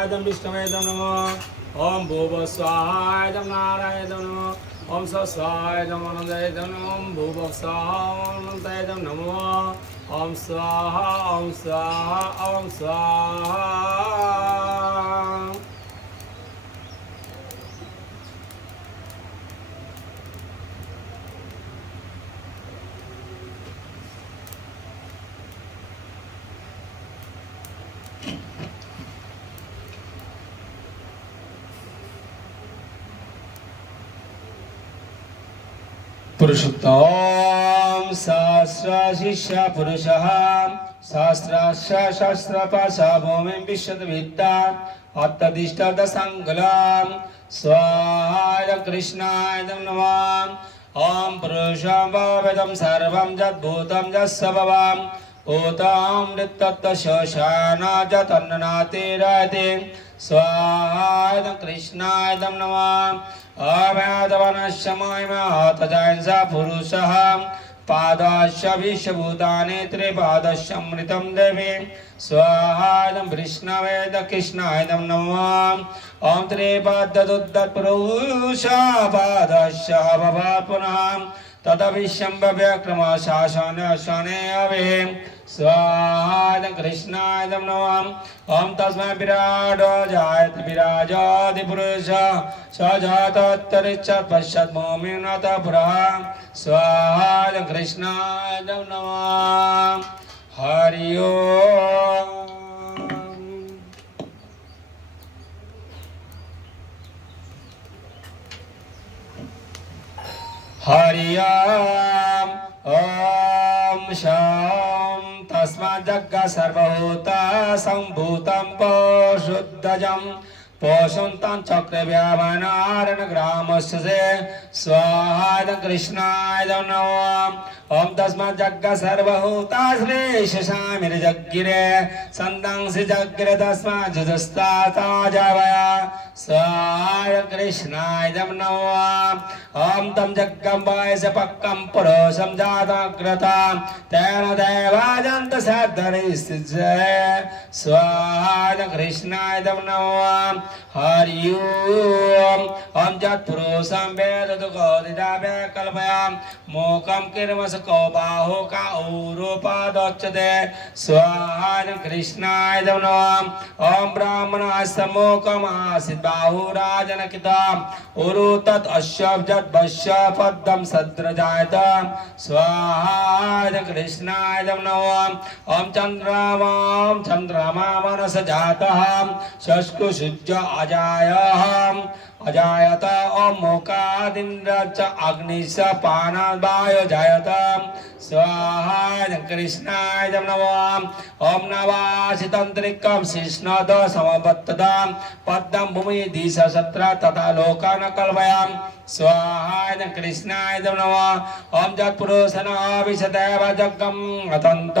स्वाहायदं विष्णवेदं नमो ओम भूव स्वाहायदं नारायणं नमो ओम स्वाहायदं अनंतयदं नमो ओम भूव स्वाहायदं नमो ओम स्वाहा ओम स्वाहा ओम स्वाहा पुरुषोत्तम सहस्रशिष्य पुरुषः सहस्राक्ष सहस्रपाशा भूमिं विश्वविद्या अत्तदिष्टद संकुलं स्वाहाय कृष्णाय नमः ओम पुरुषं भवेदं सर्वं यद्भूतं यस्सभवम् ऊतं नित्यत्तशोषाण जतन्नातिरति स्वाहाय कृष्णाय नमः अव्यादवनस्य महिमातजांस पुरुषः पादस्य विश्वभूतानि त्रिपादस्य अमृतं देवी स्वाहाय विष्णवे कृष्णाय नमः ओम त्रिपादोद्दत्पुरुष पादस्य भवात् पुनः तद विश्वम्भव्यक्रमशासन शने अवे स्वाहाय कृष्णाय नमः ओम तस्मै विराट जायत विराजादिपुरुष स जातोत्तरिच्छ पश्यत् मोमिनत पुरः स्वाहाय कृष्णाय नमः हरि ओम हरि ओम शाम तस्मात् जग्ग सर्वभूता संभूतं पशुद्धजं पोषन्तं चक्रव्यावनारण ग्रामस्य स्वाहाय कृष्णाय नमः ओम तस्मात् जग्ग सर्वभूता श्रेष्ठशामिर्जग्गिरे सन्दंसि जग्गिरे तस्मात् जुदस्ताता जावया स्वाहाय कृष्णाय नमः ओम तम जग्गं वायस पक्कं पुरुषं जातग्रता तेन देवाजन्त सद्धरिस्थिजय स्वाहाय कृष्णाय नमः हरि ओम ओम जत्पुरुषं वेददुकोदिदाभ्य कल्पयाम मोकं किर्मस को बाहो का औरोपादोच्यते स्वाहाय कृष्णाय नमः ओम ब्राह्मणास्तमोकमासीत् बाहुराजनकिताम् उरु तत् अश्वजत् वश्य पद्मं सद्रजायत स्वाहाय कृष्णाय नमः ओम चंद्रमा मनस जातः शस्कुशुज्य अजायः अजायत ओम मोकादिन्द्र च अग्निश पानाद्वायो जायत स्वाहाय कृष्णाय नमः ओम नवासितंत्रिकं शिष्णद समवत्तदां पद्मं भूमि दिशसत्र तथा लोकान् कल्पयाम स्वाहाय कृष्णाय नमः ओम जत्पुरुषनाभिषदेव जग्गं अतन्त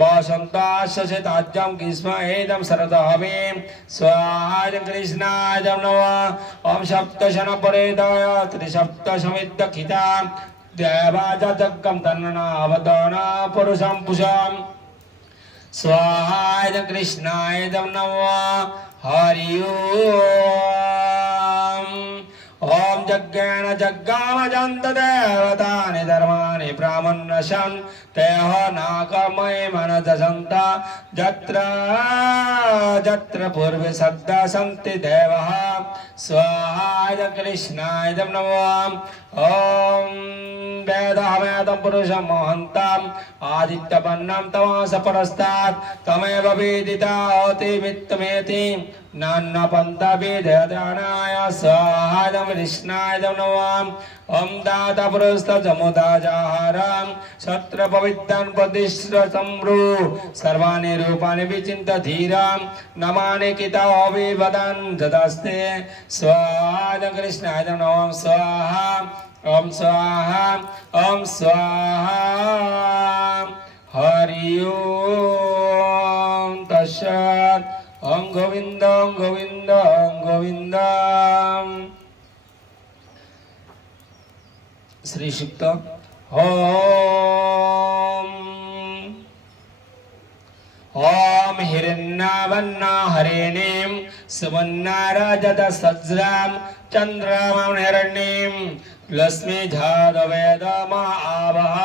वसन्ताशसिताज्यं ग्रीष्म एदं शरदहवे स्वाहाय कृष्णाय नमः ओम सप्तशनपरेदय त्रिसप्तशमिद्धखिता देवाज जग्गं तन्नावदान पुरुषं पुषं स्वाहाय कृष्णाय नमः हरि ओम यज्ञेन जग्गामजन्त देवतानि धर्माणि ब्राह्मणशन् तेह नाकमय मनजसन्त जत्र जत्र पूर्वे सद्दा सन्ति देवः स्वाहाय कृष्णाय नमः ओम वेदहमेदं पुरुषं महन्तं आदित्यवर्णं तमस परस्तात् तमेव वेदिता होति वित्तमेति नान्नपन्था वेददानाय स्वाहाय कृष्णाय नमः ओम दाता पुरुषमुदाजाहारं क्षत्र पवित्रं प्रतिष्ठ सम्रू सर्वाणि रूपाणि विचिन्त्य धीरं नमानि किता अभिवदन् ददास्ते स्वाहाय कृष्णाय नमः स्वाहा ओम स्वाहा ओम स्वाहा हरि ओम तस्मात् ओम गोविंद गोविंद गोविंद श्री सुक्त ओम ॐ हिरण्यवर्णा हरिणीं सुवर्णरजतसज्रां चन्द्रमां हिरण्यीं लक्ष्मीजातवेदमा आवह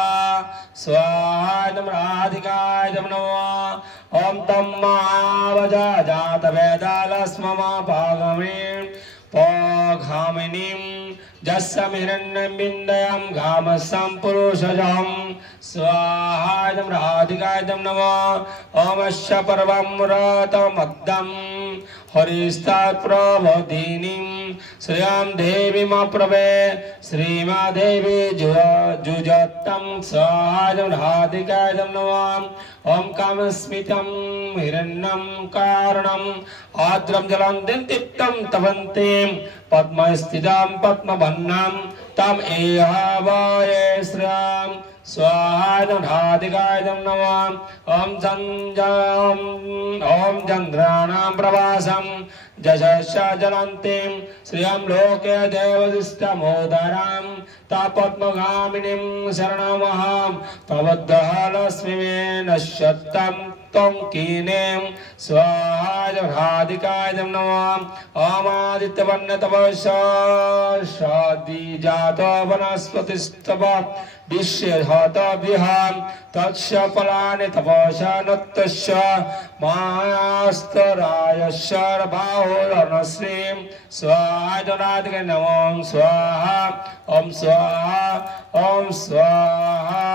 स्वाहायं राधिकाय नमः ॐ तं मावजा जातवेदालस्ममा पागमीं पघामिनीं जस्समिरण्यं विन्दयं घामसं पुरुषजं स्वाहायं राधिकाय नमः ॐ पर्वं रतमद्दं हरिस्तात्प्रबोधिनीं श्रियां देवीमप्रभे श्रीमादेवी जुजत्तं स्वाहायं राधिकाय नमः ॐ कामस्मितं हिरण्यं कारणम् आद्रं जलं दीप्तं तपन्तीं पद्मस्थितां पद्मवन्नां तं एहावाय श्रियां स्वाहायं राधिकाय नमः ॐ चन्द्राणां प्रवासं जशस्य जलन्तीं श्रियं लोके देवदिष्टमोदरां तापद्मगामिनीं शरणमहं प्रबद्धः लक्ष्मी मे नश्यत्तं त्वं कीनें स्वाहायं राधिकाय नमः अमादित्यवन्यतपस्यादिजातो वनस्पतिस्तव विश्वहतविहां तस्य फलानि तपसा नत्तस्य मायास्तरायस्य बाहुरणश्रीं स्वाहायं राधिकाय नमः स्वाहा ॐ स्वाहा ॐ स्वाहा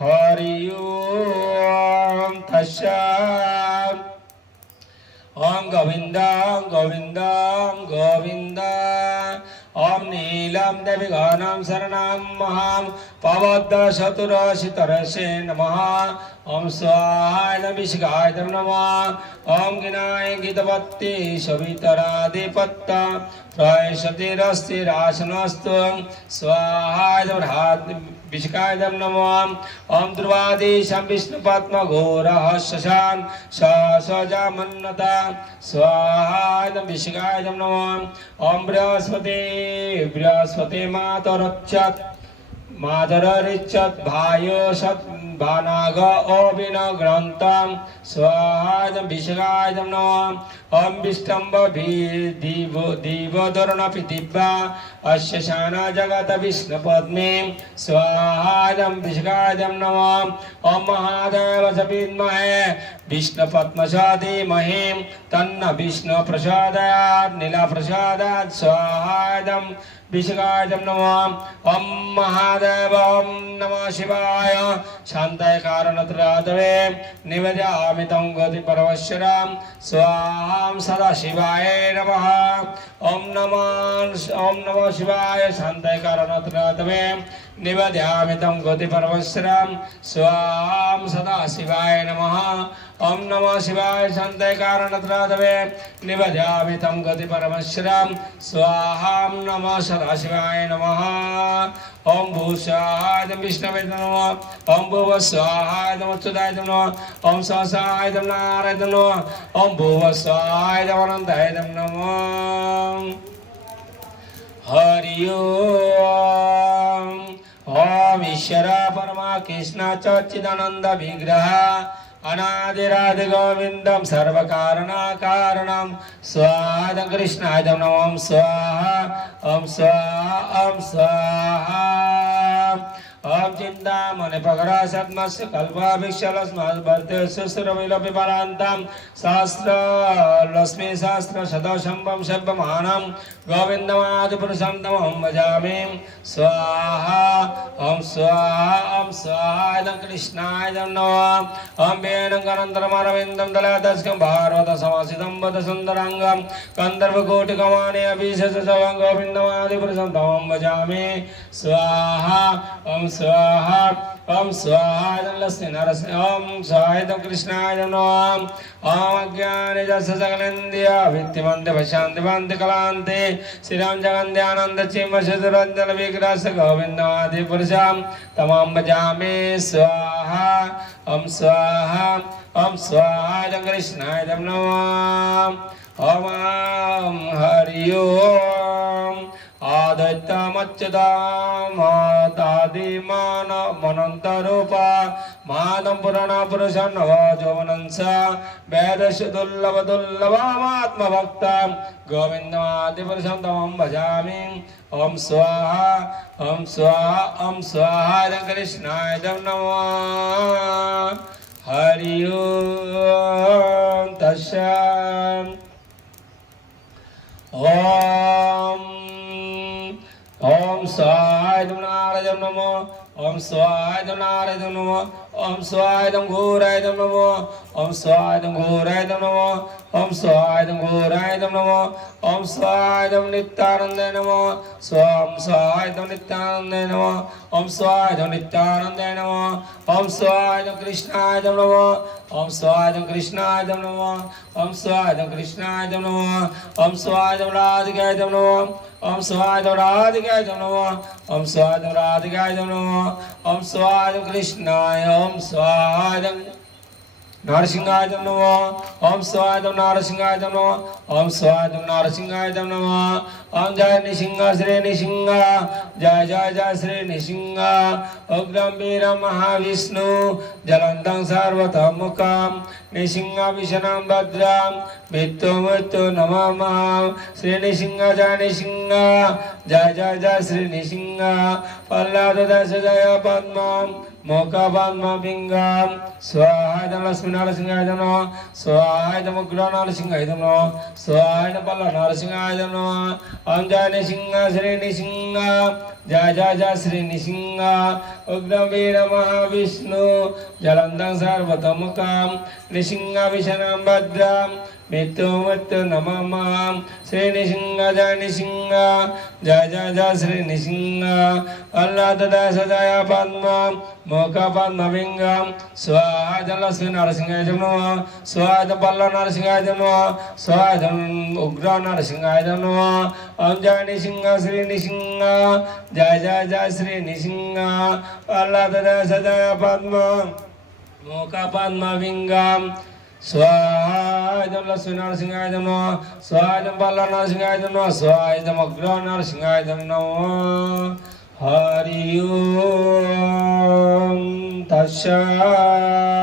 हरि ओम तस्याम ओम गोविंद गोविंद गोविंद ओम नीलम देवी गानम शरणम महाम पवद्द चतुरशितरसे नमः ओम स्वाहाय विशिखाय नमः ओम गिनाय गीतवत्ति सवितरादिपत्त प्रयशतिरस्तिरासनस्तु स्वाहाय विशिखाय नमः ओम ध्रुवादिशं विष्णुपद्मघोरः शशान सजामन्नता स्वाहाय विशिखाय नमः ओम बृहस्पति मातरक्षत् मातररिच्छत् भायोषत् भानाग ओबिन ग्रन्थं स्वाहाय विशिखाय नमः ओम विष्टम्ब दीवोदरणपि दिव्या अस्य शाना जगत विष्णुपद्मे स्वाहाय विशिखाय नमः ओम महादेव च विद्महे विष्णुपद्मश धीमहि तन्न विष्णु प्रसादात् नीलप्रसादात् स्वाहाय विशिखाय नमः ओम महादेव ओम नमः शिवाय शान्ताय कारणत्रयातवे निवेदयामि तं गतिपरमेश्वरं स्वाहा सदा शिवाय नमः ओम नमः शिवाय शान्ताय कारणत्रयातवे निवेदयामि तं गतिपरमेश्वरं स्वाहा सदा शिवाय नमः ओम नमः शिवाय शान्ताय कारणत्रयातवे निवेदयामि तं गतिपरमेश्वरं स्वाहा नमः सदा शिवाय नमः ओम भूषाय विष्णवे नमः ओम भुव स्वाहाय नमोच्युताय नमः ओम सहसाय नाराय नमः ओम भुव स्वाहाय अनंताय नमः हरि ओम ओम ईश्वर परमा कृष्ण चिदानंद विग्रह अनादिरादि गोविंदम सर्वकारण कारणम स्वाहा कृष्णाय नमः ओम स्वाहा ओम स्वाहा ओम स्वाहा ओम चिंतामणि पकरासत्मस्य कल्पाभिक्षलस्मद्भर्ते सुसुरविलपिपरान्तं सहस्र लक्ष्मी सहस्र शतशम्भं शब्दमानं गोविन्दमादिपुरुषं तमहं भजामि स्वाहा ओम स्वाहा कृष्णाय नमः ओम वेणुकरन्तरमरविन्दं दलदस्कं भारत समासितं वद सुन्दराङ्गं गन्धर्वकोटिकमाने अभिषेचसवं गोविन्दमादिपुरुषं तमहं भजामि स्वाहा ओम स्वाहा लक्ष्मी नरसिंह ओम स्वाहा कृष्णाय नमः ओम अज्ञानजस्य सकलेन्द्रिय वित्तिमन्ते पश्यन्ति कलान्ते श्रीराम जगन्द्यानन्द चिन्मशुरञ्जन विग्रहस्य गोविन्दमादिपुरुषं तमहं भजामि स्वाहा ओम स्वाहा कृष्णाय नमः ओम हरि ओम आदित्यमच्युतामतादिमानमनन्तरूपा मानं पुराणा पुरुषं नव यौवनंस वेदस्य दुर्लभ दुर्लभमात्मभक्तं गोविन्दमादिपुरुषं तमं भजामि ओम स्वाहा ओम स्वाहा ओम स्वाहा कृष्णाय नमः हरि ओम तस्सत् ओम ओम स्वाहाय नमः ओम स्वाहाय नमः ओम स्वाहाय घोराय नमः ओम स्वाहाय घोराय नमः ओम स्वाहाय घोराय नमः ओम स्वाहाय नित्यानंदाय नमः ओम स्वाहाय नित्यानंदाय नमः ओम स्वाहाय नित्यानंदाय नमः ओम स्वाहाय कृष्णाय नमः ओम स्वाहाय कृष्णाय नमः ओम स्वाहाय कृष्णाय नमः ओम स्वाहाय राधिकाय नमः ओम स्वाहाय राधिकाय नमः ओम स्वाहाय राधिकाय नमः ओम स्वाहाय कृष्णाय ओम स्वाहाय नरसिंहाय नमः ओम स्वाहाय नरसिंहाय नमः ओम स्वाहाय नरसिंहाय नमः ओम जय नृसिंह श्री नृसिंह जय जय जय श्री नृसिंह उग्रं वीरं महाविष्णु जलन्तं सर्वतोमुखं नृसिंह विष्णुं भद्रं मृत्यु मृत्यु नमामः श्री नृसिंह जय नृसिंह जय जय जय श्री नृसिंह प्रह्लाद दश जय पद्मं मोक्षपद्मपिङ्गं स्वाहाय लक्ष्मी नरसिंहाय नमः स्वाहाय उग्र नरसिंहाय नमः स्वाहाय पल्लव नरसिंहाय नमः ओम जय नृसिंह श्री नृसिंह जय जय जय श्री नृसिंह उग्र वीर महाविष्णु जलन्तं सर्वतोमुखं नृसिंह विष्णुं भद्रं मृत्यु मृत्यु नमामः श्री नृसिंह जय नृसिंह जय जय जय श्री नृसिंह प्रह्लाद दश जय पद्मं मोक्षपद्मपिङ्गं स्वाहाय लक्ष्मी नरसिंहाय नमः स्वाहाय पल्लव नरसिंहाय नमः स्वाहाय उग्र नरसिंहाय नमः ओम जय नृसिंह श्री नृसिंह जय जय जय श्री नृसिंह प्रह्लाद दश जय पद्मं मोक्षपद्मपिङ्गं स्वाहाय लक्ष्मी नरसिंहाय नमः स्वाहाय पल्लव नरसिंहाय नमः स्वाहाय उग्र नरसिंहाय नमः हरि ओम तस्सत्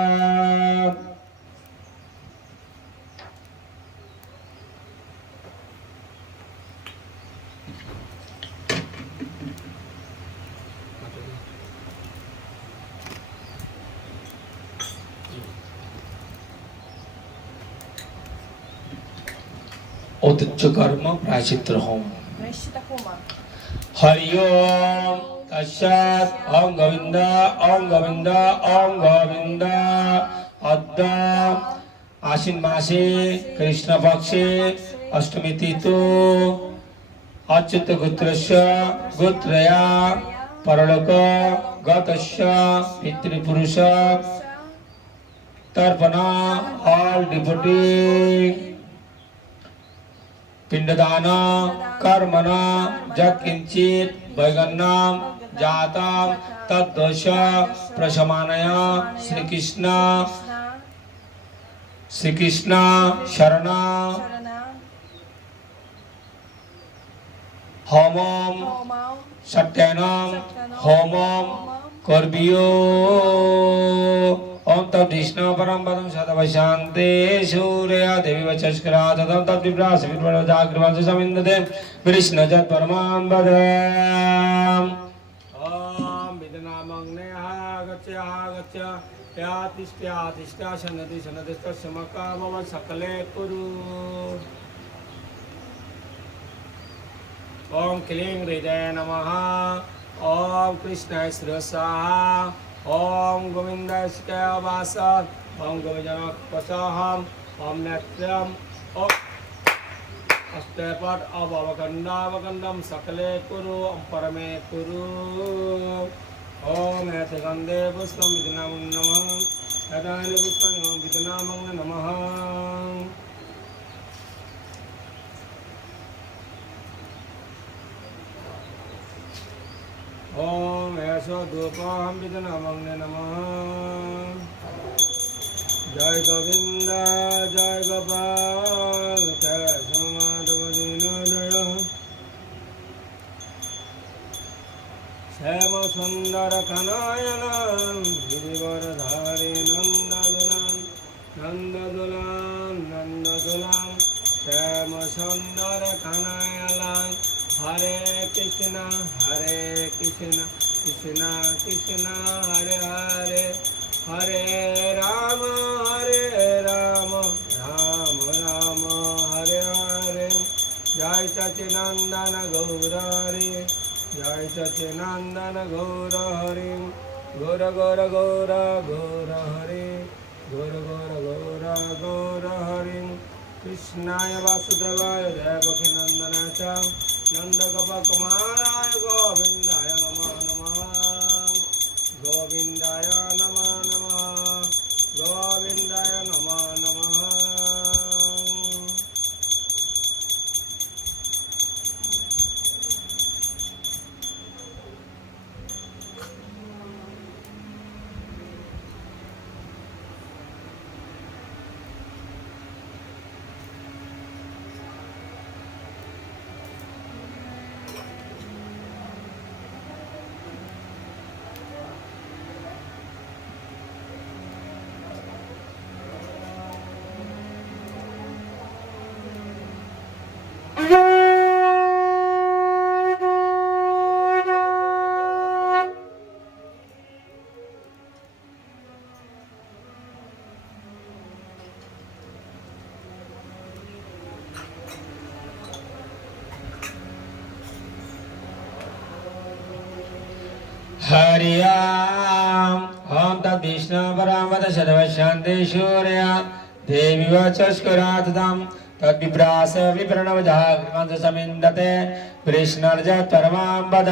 औतिच्य कर्म प्रायश्चित्त होम हरि ओम तस्सत् ओम गोविंद ओम गोविंद ओम गोविंद अद्य आश्विन मासे कृष्ण पक्षे अष्टमी तिथौ अच्युत गोत्रस्य गोत्रया परलोक गतस्य पितृपुरुष तर्पण all devotee पिंडदान कर्मण यत्किंचित् वैगन्यं जातं तद्दोष प्रशमनाय श्री कृष्ण शरण होमं सत्यनं होमं कर्बियो ओम तब विष्णु परम पदम सदव शांति सूर्य देवी वचस्करा तदम तब विप्रास विप्रो जागृवंश समिन्दते कृष्ण जत परमां वद ओम विदनामग्ने आगच्छ यातिष्ठा शनति तस्मका भव सकले कुरु ओम क्लीं हृदय नमः ओम कृष्णाय शिरसा ओम गोविंदाय वास ओम गोविंदम ओम नेत्रम ओम अष्टपद अवकंडम सकले कुरु ओम परमे कुरु ओम ऐतगंधे पुष्पम विदनामं नमः ऐतानि पुष्पाणि विदनामं नमः ओम ऐसो धूपम विदनामं नमः जय गोविंद जय गोपाल जय माधव दीन दयाल श्याम सुंदर कनयन गिरिवरधारी नंददुलां नंददुलां नंददुलां श्याम सुंदर कनयन हरे कृष्ण कृष्ण कृष्ण हरे हरे हरे राम राम राम हरे हरे जय सच्चिदानंद गौर हरि जय सच्चिदानंद गौर हरि गौर गौर गौर गौर हरि गौर गौर गौर गौर हरि कृष्णाय वासुदेवाय देवकी नंदनाय च नंदगोपकुमाराय गोविंदाय नमो नमः गोविंदाय नमो नमः गोविंदाय नमो नमः हरि ओम तद्विष्णु परामद शतवशान्ते शूर्या देवी वचस्करातदं तद्विप्रास विप्रणवजाग्रमन्त समिन्दते कृष्णर्ज परमां वद